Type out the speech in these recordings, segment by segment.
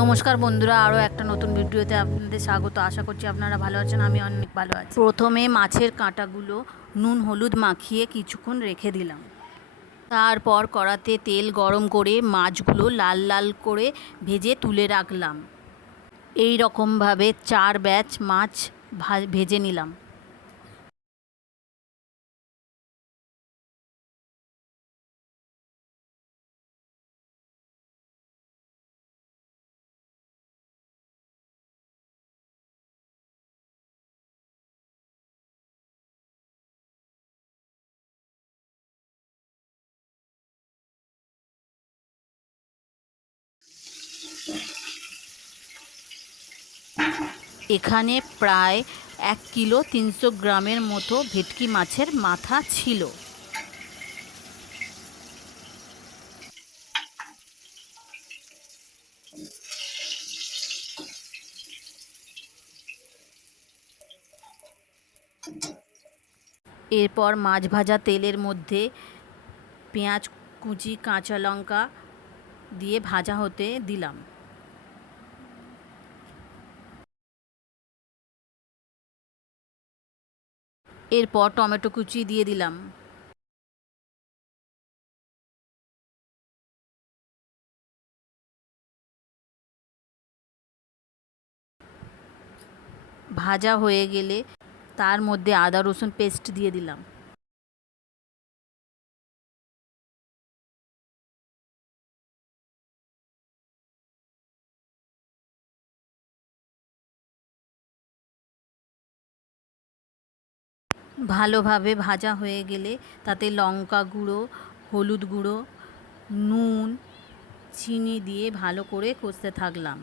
নমস্কার বন্ধুরা, আরও একটা নতুন ভিডিওতে আপনাদের স্বাগত। আশা করছি আপনারা ভালো আছেন, আমি অনেক ভালো আছি। প্রথমে মাছের কাঁটাগুলো নুন হলুদ মাখিয়ে কিছুক্ষণ রেখে দিলাম। তারপর কড়াতে তেল গরম করে মাছগুলো লাল লাল করে ভেজে তুলে রাখলাম। এই রকমভাবে 4 ব্যাচ মাছ ভেজে নিলাম। এখানে প্রায় 1 কিলো 300 গ্রামের মতো ভেটকি মাছের মাথা ছিল। এরপর মাছ ভাজা তেলের মধ্যে পেঁয়াজ কুচি কাঁচা লঙ্কা দিয়ে ভাজা হতে দিলাম। এরপর টমেটো কুচি দিয়ে দিলাম। ভাজা হয়ে গেলে তার মধ্যে আদা রসুন পেস্ট দিয়ে দিলাম। ভালোভাবে ভাজা হয়ে গেলে তাতে লঙ্কা গুঁড়ো, হলুদ গুঁড়ো, নুন, চিনি দিয়ে ভালো করে কষতে থাকলাম।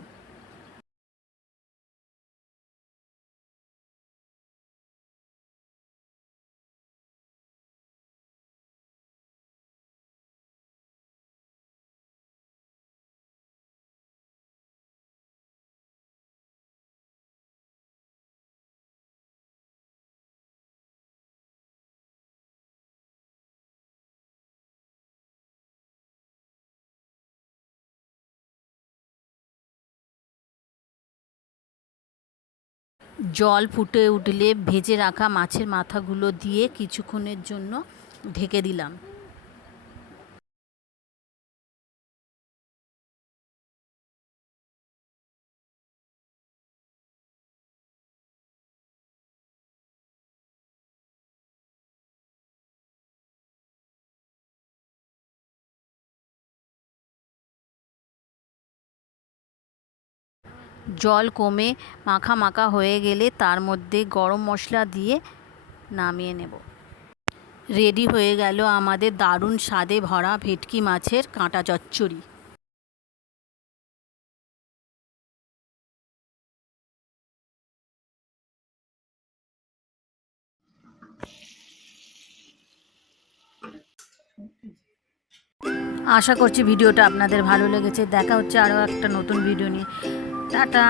জল ফুটে উঠলে ভেজে রাখা মাছের মাথাগুলো দিয়ে কিছুক্ষণের জন্য ঢেকে দিলাম। জল কমে মাখা মাখা হয়ে গেলে তার মধ্যে গরম মশলা দিয়ে নামিয়ে নেব। রেডি হয়ে গেল আমাদের দারুণ স্বাদে ভরা ভেটকি মাছের কাঁটা চচ্চড়ি। আশা করছি ভিডিওটা আপনাদের ভালো লেগেছে। দেখা হচ্ছে আরও একটা নতুন ভিডিও নিয়ে। টাটা।